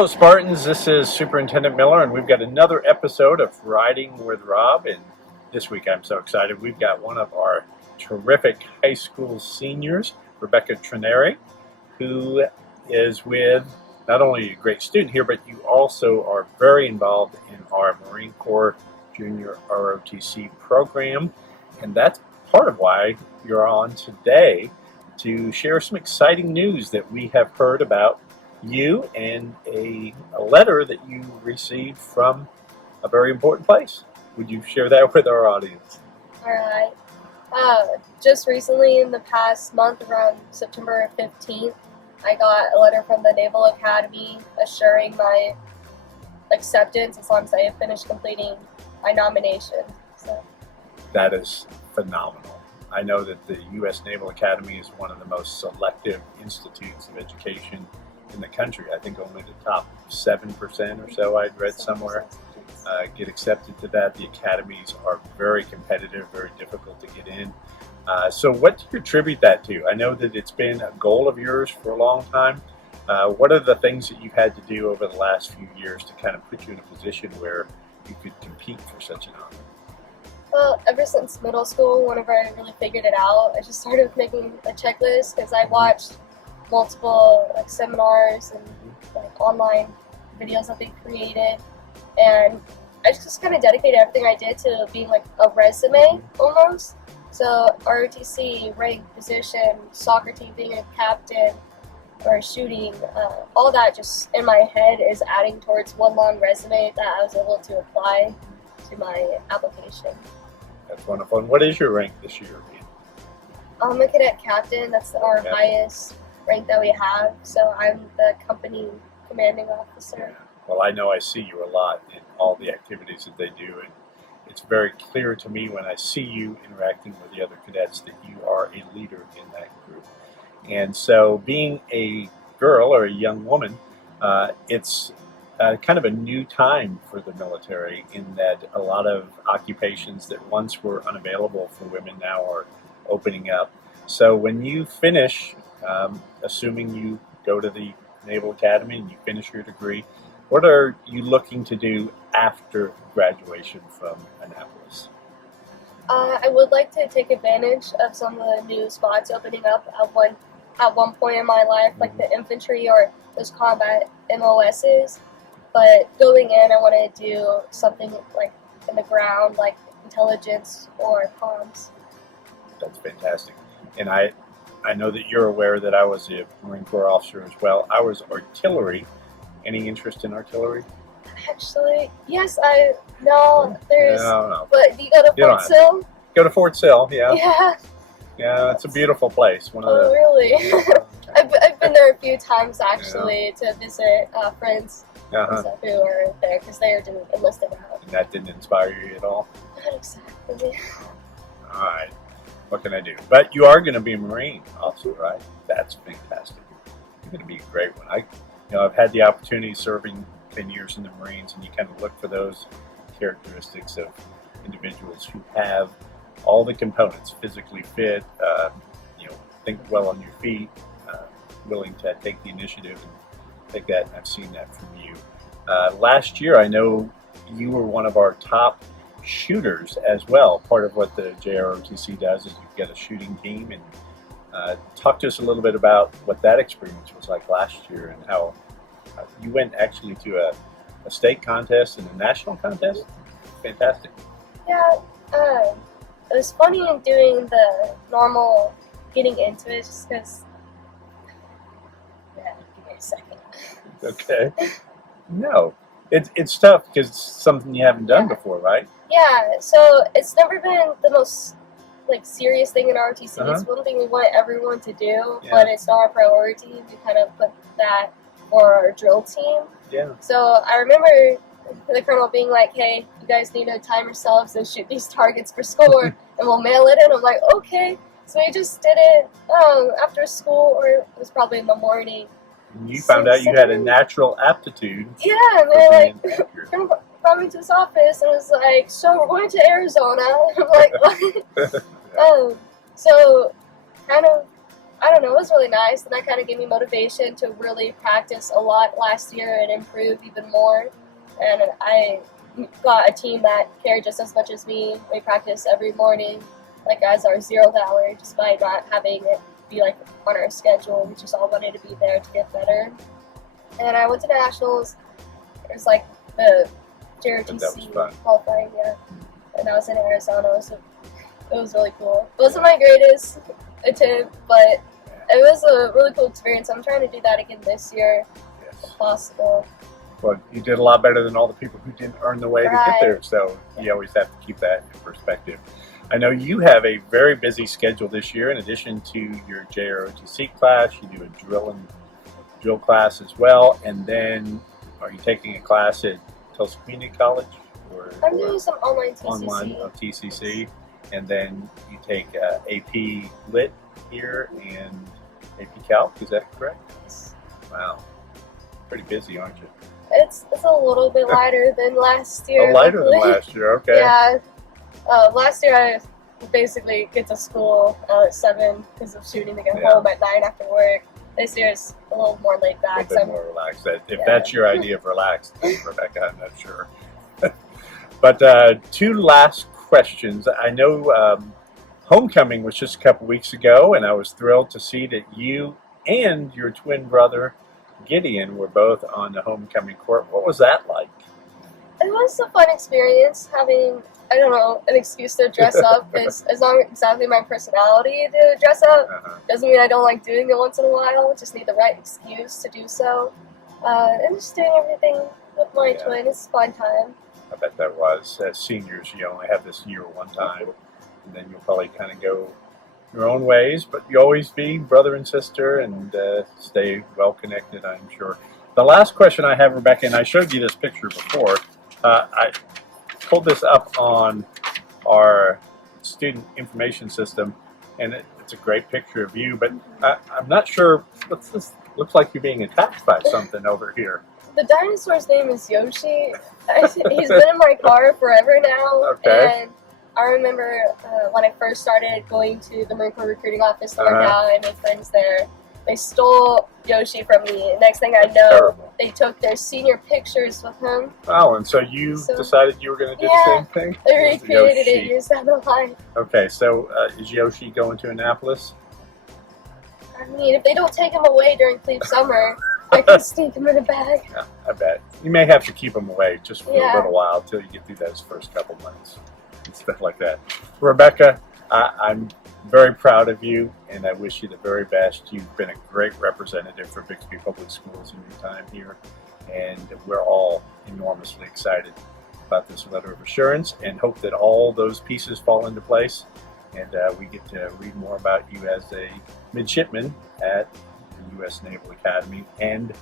Hello, Spartans. This is Superintendent Miller, and we've got another episode of Riding with Rob. And this week I'm so excited. We've got one of our terrific high school seniors, Rebekah Trenary, who is with not only a great student here, but you also are very involved in our Marine Corps Junior ROTC program. And that's part of why you're on today, to share some exciting news that we have heard about you and a letter that you received from a very important place. Would you share that with our audience? All right. Just recently, in the past month, around September 15th, I got a letter from the Naval Academy assuring my acceptance as long as I have finished completing my nomination. So That is phenomenal. I know that the U.S. Naval Academy is one of the most selective institutes of education in the country. I think only the top 7% or so, I'd read somewhere, get accepted to that. The academies are very competitive, very difficult to get in. So what do you attribute that to? I know that it's been a goal of yours for a long time. What are the things that you've had to do over the last few years to kind of put you in a position where you could compete for such an honor? Well, ever since middle school, whenever I really figured it out, I just started making a checklist because I watched multiple seminars and online videos that they created, and I just kind of dedicated everything I did to being like a resume almost. So ROTC, rank, position, soccer team, being a captain, or shooting, all that just in my head is adding towards one long resume that I was able to apply to my application. That's wonderful. And what is your rank this year, Ian? I'm a cadet captain. That's our highest rank that we have. So I'm the company commanding officer. Yeah. Well, I know I see you a lot in all the activities that they do, and it's very clear to me when I see you interacting with the other cadets that you are a leader in that group. And so being a girl or a young woman, it's kind of a new time for the military, in that a lot of occupations that once were unavailable for women now are opening up. So when you finish, assuming you go to the Naval Academy and you finish your degree, what are you looking to do after graduation from Annapolis? I would like to take advantage of some of the new spots opening up at one point in my life, like the infantry or those combat MOSs. But going in, I want to do something like in the ground, like intelligence or comms. That's fantastic. And I know that you're aware that I was a Marine Corps officer as well. I was artillery. Any interest in artillery? Actually, yes, there's. No. But do you go to Fort Sill? Go to Fort Sill, yeah. Yeah. Yeah, it's a beautiful place. Really? I've been there a few times actually to visit friends and stuff who are there because they are enlisted out. And that didn't inspire you at all? Not exactly. All right. What can I do? But you are going to be a Marine officer, right? That's fantastic. You're going to be a great one. I've had the opportunity serving 10 years in the Marines, and you kind of look for those characteristics of individuals who have all the components: physically fit, think well on your feet, willing to take the initiative and take that. And I've seen that from you. Last year, I know you were one of our top shooters as well. Part of what the JROTC does is you've got a shooting team, and talk to us a little bit about what that experience was like last year, and how you went actually to a state contest and a national contest. Fantastic. Yeah, it was funny in doing the normal getting into it just because. Yeah, give me a second. Okay. No, it's tough because it's something you haven't done before, right? Yeah, so it's never been the most serious thing in ROTC. It's one thing we want everyone to do, but it's not a priority. We kind of put that for our drill team. Yeah. So I remember the colonel being like, "Hey, you guys need to time yourselves and shoot these targets for score, and we'll mail it in." I'm like, "Okay." So we just did it after school, or it was probably in the morning. And you found out you had a natural aptitude. Yeah, and they're brought me to his office and was like, "So we're going to Arizona." I'm like, "What?" So kind of I don't know, it was really nice, and that kind of gave me motivation to really practice a lot last year and improve even more. And I got a team that cared just as much as me. We practice every morning, like as our 0th hour, just by not having it be like on our schedule. We just all wanted to be there to get better. And I went to nationals. It was like the JROTC qualifying, yeah. And I was in Arizona, so it was really cool. It wasn't my greatest attempt, but it was a really cool experience. I'm trying to do that again this year, if possible. Well, you did a lot better than all the people who didn't earn the way to get there, so you always have to keep that in perspective. I know you have a very busy schedule this year. In addition to your JROTC class, you do a drill class as well, and then are you taking a class at Tulsa Community College? I'm doing some online TCC. Online TCC, and then you take AP Lit here and AP Calc, is that correct? Yes. Wow, pretty busy, aren't you? It's a little bit lighter than last year. Oh, lighter than last year, okay. Yeah. Last year I basically get to school at 7 because of shooting to get home at 9 after work. This year is a little more laid back. A bit more relaxed. If that's your idea of relaxed, Rebekah, I'm not sure. But 2 last questions. I know homecoming was just a couple weeks ago, and I was thrilled to see that you and your twin brother Gideon were both on the homecoming court. What was that like? It was a fun experience having, I don't know, an excuse to dress up, because it's not exactly my personality to dress up. Doesn't mean I don't like doing it once in a while, just need the right excuse to do so. And just doing everything with my twin, it's a fun time. I bet that was. As seniors, you only have this year one time, and then you'll probably kind of go your own ways, but you always be brother and sister and stay well connected, I'm sure. The last question I have, Rebekah, and I showed you this picture before. I pulled this up on our student information system, and it's a great picture of you, but I'm not sure. What's this? Looks like you're being attacked by something over here. The dinosaur's name is Yoshi. He's been in my car forever now, and I remember when I first started going to the Marine Corps recruiting office to work out, I made friends there. They stole Yoshi from me. Next thing I know, they took their senior pictures with him. Oh, and so you decided you were going to do the same thing? They recreated it years down the line. Okay, so is Yoshi going to Annapolis? I mean, if they don't take him away during Plebe Summer, I can sneak him in a bag. Yeah, I bet. You may have to keep him away just for a little while until you get through those first couple months and stuff like that. Rebekah, I'm very proud of you, and I wish you the very best. You've been a great representative for Bixby Public Schools in your time here, and we're all enormously excited about this letter of assurance and hope that all those pieces fall into place, and we get to read more about you as a midshipman at the U.S. Naval Academy and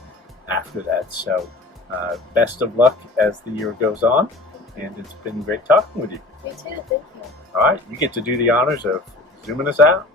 after that. So best of luck as the year goes on, and it's been great talking with you. Me too, thank you. All right, you get to do the honors of zooming us out.